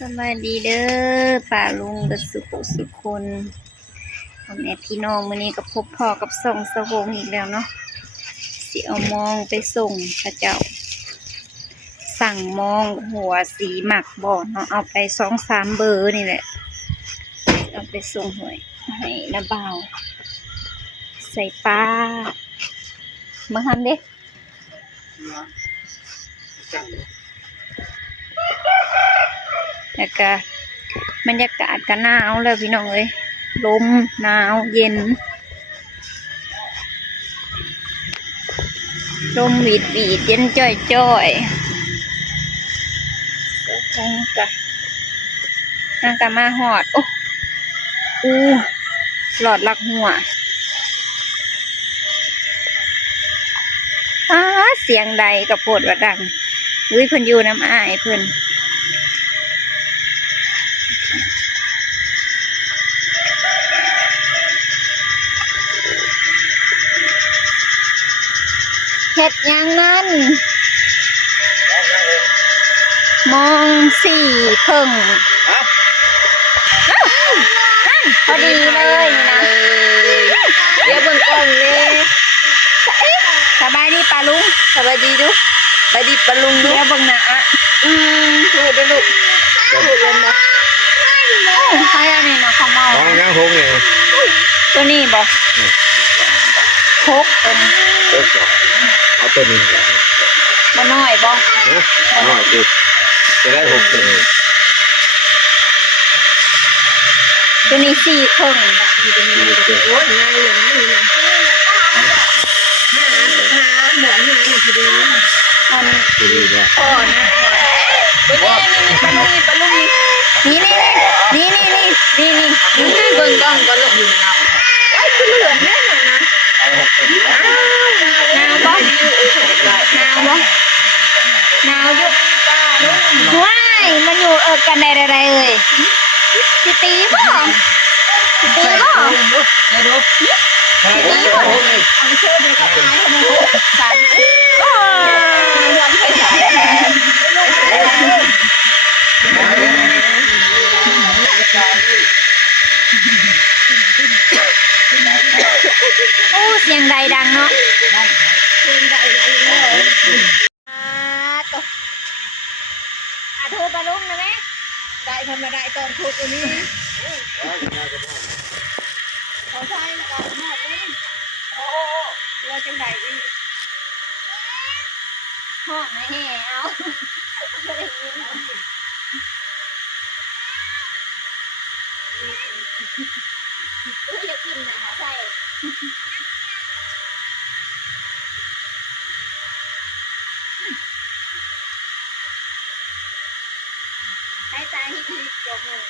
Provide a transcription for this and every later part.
สวัสดีเด้อป่าลุงกับสุคนพ่อแม่พี่น้องมื้อนี้ก็พบพ่อกับส่งสะวงอีกแล้วเนาะสิเอามองไปส่งพระเจ้าสั่งมองหัวสีหมักบ่เนาะเอาไป2-3 เบอร์นี่แหละเอาไปส่งหวยให้นาบ่าวใส่ปลามาทำเด้แล้วก็บรรยากาศก็หนาวแล้วพี่น้องเอ้ยลมหนาวเย็นลมหวีดเย็นจ้อยนั่งกะมาหอดโอ้หลอดลักหัวเสียงใดกับโพดว่าดังเพิ่นอยู่น้ำอ้ายเพิ่นเฮ็ดยังนั่นมองสี่เพิ่งพอดีเลยนะเดี๋ยวเบิ่งกล้องเลยสบายดีปลาลุงสบายดีดูสบายดีปลาลุงดูเดี๋ยวเบิ่งนะพูดด้วยลูกพูดเลยนะใครอันนี้นะเขาเมายังหกเนี่ยตัวนี้บอกหกตัวนี้เอาตัวนี้มาหน่อยบอกน้อยดูจะได้6ตัวนี้4เพิ่งโอ้ยง่ายเลยนะนี่นะหาเหมือนหาหนึ่งทีเดียวอันดีเนี่ยพ่อนะนี่ปลาลุงนี่เบิ่งกล้องก็ลูกอยู่ในน้ำไอ้คือเหลืองเนี่ยนะหนาวบ่หนาวยุบว้ายมันอยู่กันได้อะไรเอ่ยสิตีบ่เดี๋ยวดูเอาเชือกดูกระต่ายทำไมสั่นยังใส่สายเสียงใดดังเนาะเสียงใดอะไรเนี่ยโทรปลาลุงนะแม่ได้ทำมาได้ตอนทุกวันนี้เขาใช้ก่อนหมดเลยโอ้เราจังไดอีกหอดนะแห่เอาไม่ได้ยินอย่ากินนะใส่ให้ตาฮิปกว่ามือ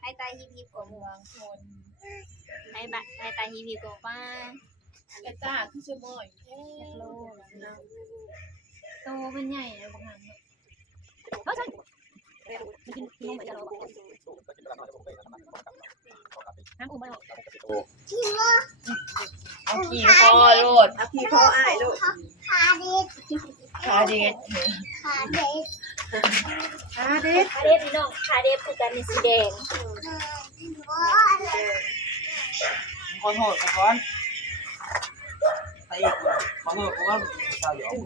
ให้ตาฮิปกว่ามือบางคนให้ตาฮิปกว่าป้าไอ้ตาคือชั่วโมงโลนะโตเป็นใหญ่เลยบางครั้งเขาใช่มันกินนมไปตลอดน้ำอุ่นไม่หรอกเอาขี่คอโลดเอาขี่คออ้ายโลดขาเด็ดพี่น้องขาเด็ดคือกันในสีแดงขอโทษก่อนไปอีกขอโทษก่อนตายอยู่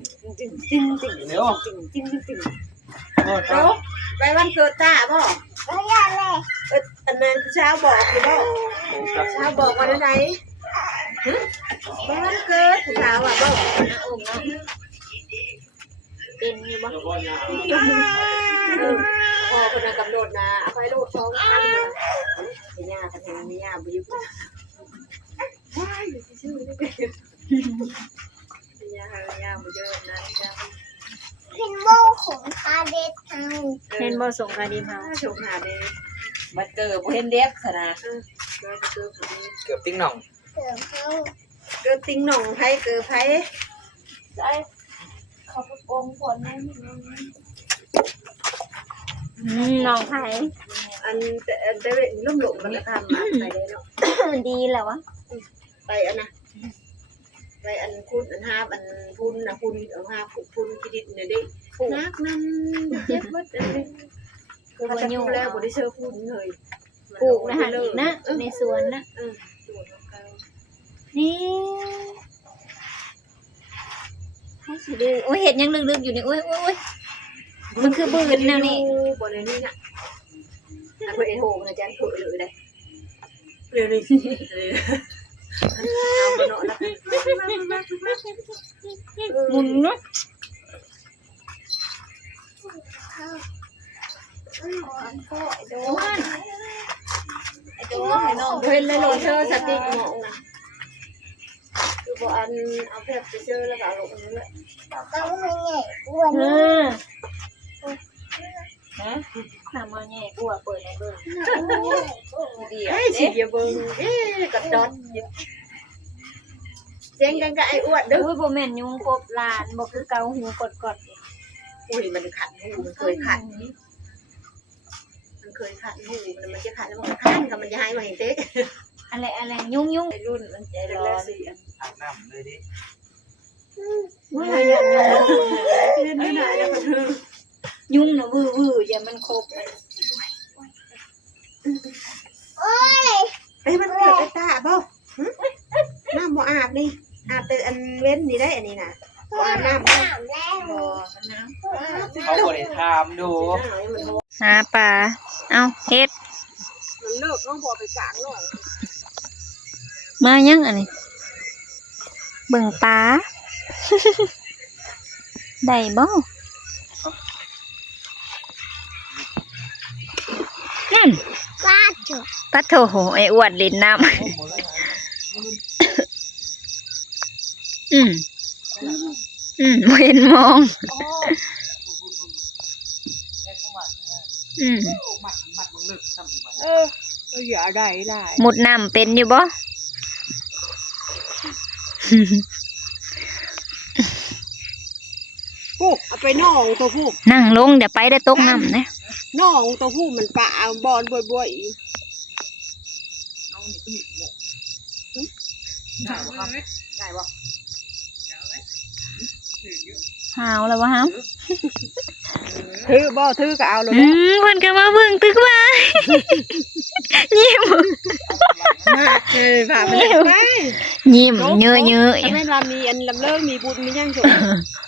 เดี๋ยวไปวันเกิดตาบ่อันนั้นเช้าบอกอยู่บ่เช้าบอกวันไหนวันเกิดเช้าอ่ะบ่นะองค์เนาะเป็นอยู่บ่พอคนกำหนดนะเอาไปโลด2,000นะไอ้ย่ากันแทงนี่ย่าบ่อยู่ว้ายชื่อนี่เป็นย่าบ่เยอะนะจ้ะเห็นโบของคาเดทเฮาเห็นโบส่งคาเดทเฮาส่งหาเด้มันเกิดบ่เห็นเด็บขนาดเกือบติ้งหน่องเกิดติ้งหน่องไผเกิดไผใช่เขาไปโกงคนนั่นน้องไผอันแต่ลุ่มหลงมันก็ทำไปได้เนาะดีแล้ววะไปอันนะไปอันคุณอันห้าอันพุนนะพุนเอาห้าพุนกิดิดเนี่ยดินักนั่นเจ็บเบิดเลย คือ มัน ว่า จะ อยู่ ดูแล้วบ่ได้เชื่อคุณเลย ปลูกนะฮะอีกนะในสวนนะ นี่ให้สิดื้อโอ้ยเห็ดยังลึกๆอยู่นี่โอ้ยโอ้ยโอ้ยมันคือบืนแนวนี้ บ่ได้นี่น่ะอันเพิ่นไอ้โหงอาจารย์เผลอเลยได้เร็วนี่เอาบ่เนาะแล้ว หมุนเนาะ โดนไอ้โดนให้น้องเพิ่นเลยโลเธอสติกหมองน่ะคือบ่อันเอาแพบไปเจอแล้วก็เอาลงนี่แหละ เออฮะทำมาแง่กลัวเปิดในเบิ่ง ดีอ่ะสิอย่าเบิ่งกระดอนเสียงกันกับไอ้อ้วนเด้อ อุ้ยบ่แม่นยุงกบลานบ่คือเกาหูกด อุ้ยมันขัดหูมันเคยขัดมันเคยขัดหูมันจะขัดแล้วมันขัดกับมันจะให้มาเห็นเต๊ะ อะไรยุ่ง ไอ้รุ่นมันใจร้อน อาบน้ำเลยดิ อุ้ยอย่ายุ่ง เล่นไม่ได้แล้วมันคือ ยุ่งนะวื้ออย่ามันครบ เอ้ยมันเกิดไอ้ตาบ่น้ำบ่อาบนี่อาบแต่อันเว้นนี่ได้อันนี้นะบ่อาบน้ำบ่ เขาบ่ได้ถามดู หาปลาเอาเฮ็ด มันเลิกน้องบ่ไปกลางหน่อย มายังอันนี้เบิ่งปลา ได้บ่นั่นปลาโถไอ้อวดลิ้นน้ำ บ่เห็นมอง มัดมึงลึกซ้ำอีกบัด อย่าได้ได้ มุดน้ำเป็นอยู่บ่ ผู้เอาไปน้องตัวผู้ นั่งลงเดี๋ยวไปได้ตกน้ำนะ น้องตัวผู้มันปะบอลบ่อย น้องนี่ก็มีหมกง่ายบ่ครับง่ายบ่ หาวแล้วบ่ฮะ ๆถือบ่ถือก็เอาเลย เพิ่นก็มาเบิ่งตึกว่า ยิ้ม มากเลยค่ะมันไป ยิ้มเยอะ ถ้าแม่นว่ามีอันลำเลิกมีบุญมีย่างจบ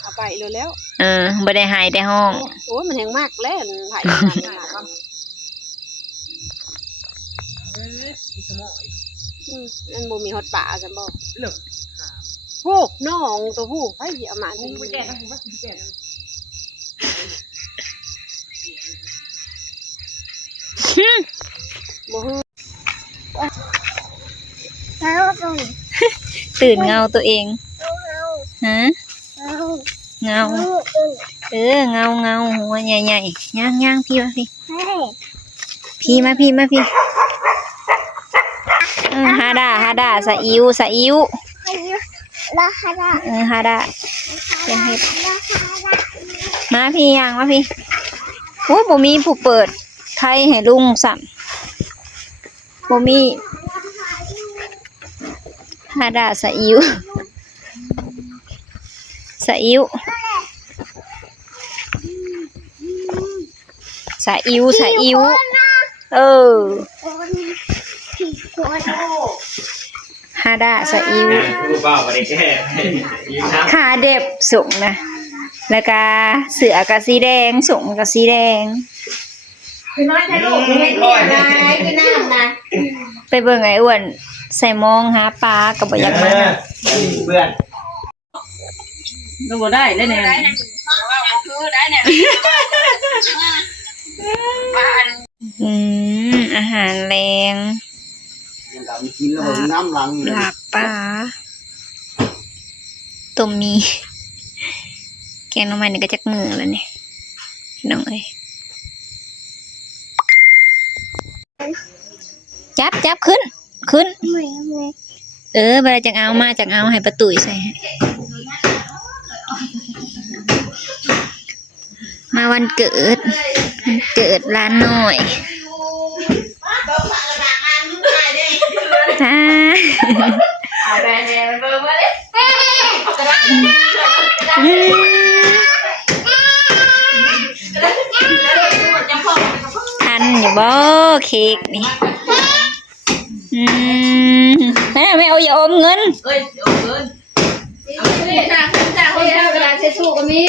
เอาไปเลยแล้ว ๆบ่ได้หายแต่ห้อง โอ้ยมันแหงมากแล้วถ่ายงานนั่นบ่มีฮอตป่ากันบ่ เลิก ผู้น้องตัวผู้ไอ้เอามา มึงไปแก่นะมึงไปแก่นะ บ่ฮู้ ตื่นเงาตัวเองฮะเงาเงาหัวใหญ่ๆย่างพี่มาพี่ฮาดาสะอิวฮาดาเป็นเฮ็ดมาพี่ย่างมาพี่โอ้บ่มีผู้เปิดไทยให้ลุงสั่นบ่มีฮาดาสะอิวฮาดาสะอิว รู้เปล่าบ่ได้แก่ยิ้มนะ ขาเด็บสูงนะแล้วก็เสือกับสีแดงสูงกับสีแดง พี่น้อยถ่ายรูปเฮ็ดเนี่ยนายพี่น้ำนะ ไปเบิ่งไอ้อ้วนใส่มองหาปลากับบ่อยากมา เพื่อน ดูบ่ได้เลยเนี่ย อาหารแรง กินแล้วบ่น้ำหลัง ลาบปลาต้มมีแกงหน่อไม้นี่ก็จักมือแล้วนี่พี่น้องเอ้ยจับขึ้นเวลาจังเอาให้ประตูใส่ให้มาวันเกิดร้านน้อยเอาไปเนี่ยเบิ่งมาเลย เ อยู่บ่เค้กนี่แม่ไม่เอาอย่าอมเงิน เอ้ยเอาเงิน นี่จ้าจ้าเขาจะกระดาษเช็ดชูก็มี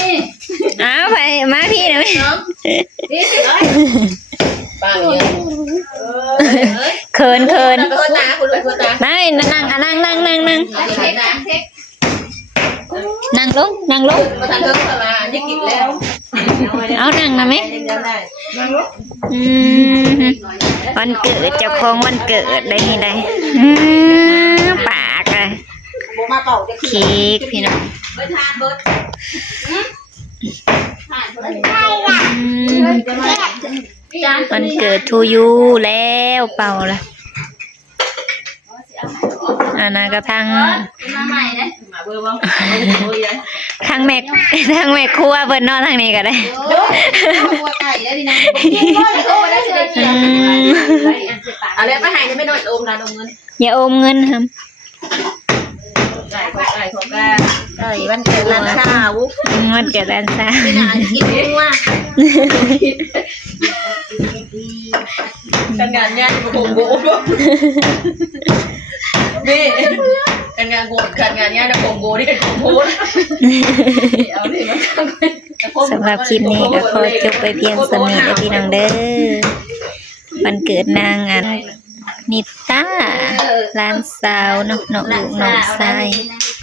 เอาไปมาพี่นะแม่ นี่สิเลย ป้าเนี่ย เขิน คนตาคุณลูกคนตา ไม่นั่งนั่งลง มาทานเพิ่มเข้ามาจะกินแล้ว เอานั่งนะแม่ ยังได้ วันเกิดเจ้าของวันเกิดได้นี่ได้ปากเลย มาเป่าจะ เค้กพี่น้อง เบิร์ดทานเบิร์ด วันเกิดทูยูแล้วเป่าละอันนั้นก็ทาง มาใหม่นะ มาเบอร์บ้างเบอร์ยัน ทางแม่ครัวเปิดนอนทางนี้ก็ได้ หัวไก่ได้ดีนะโอ้ได้สิได้กิน อะไรไปหายไม่โดนโอมนะโดนเงิน อย่าอมเงินครับ ไก่ของไก่วันเกิดร้านชาวุ้ มันเกิดอันซ่า กินมั่วการงานเนี่ยโกงโก้นี่การงานโกงการงานเนี่ยโกงโก้ที่เป็นโกงโก้เอาดิมา สำหรับคลิปนี้ก็ขอจบไปเพียงสนิทพี่น้องเด้อวันเกิดนางอันนิต้าร้านสาวน้องลูกน้องชาย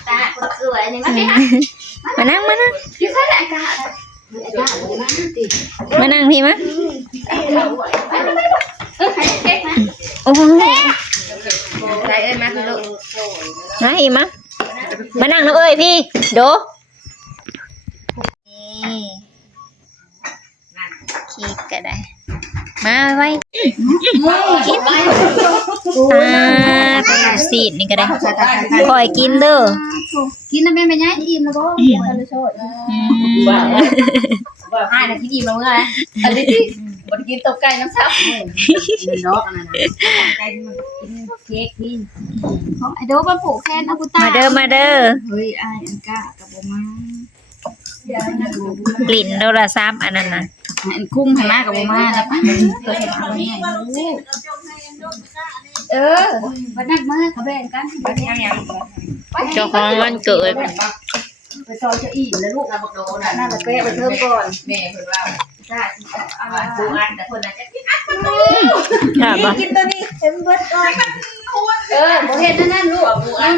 ตาคนสวยนี่มาสิคะ มานั่ง พี่ใช่อากาศ มานั่งพี่มะ เค้กนะ โอ้โห ใส่เอ้ยมาคือลูก มาอีกมะมานั่งน้องเอ้ยพี่โดนี่เค้กก็ได้ มาไว้กินสีดนี่ก็ได้คอยกินเด้อ กินแล้วแม่ไม่ย้ายอิ่มแล้วบ่เลยโชดให้นะกินอิ่มแล้วเมื่อไหร่อันนี้ที่บ่กินตบไก่น้ำซับ เป็นดอกอันนั้นนะ ไก่มันกินเค้กนี่ไอ้โดมาผูกแขนเอากูตา มาเด้อ เฮ้ยอ้ายอันก้ากับบ่มา กลิ่นโทรศัพท์อันนั้นน่ะ อันคุ้มให้มากับบ่มาแล้วป่ะตัวเห็นเอาเนี่ยบ่นักมือเขาแบ่งกันบ่ยัง เจ้าของวันเกิด ไปซอยจะอิ่มแล้วลูก น้ำบักโดน่ะ น่าจะแก้ไปเพิ่มก่อน แม่เพิ่นว่า จ้า ปูอันแต่คนน่ะจะกิน ค่ะปะ กินตัวนี้เต็มเบิดก่อนบ่เห็นนั่นลูก ปูอัน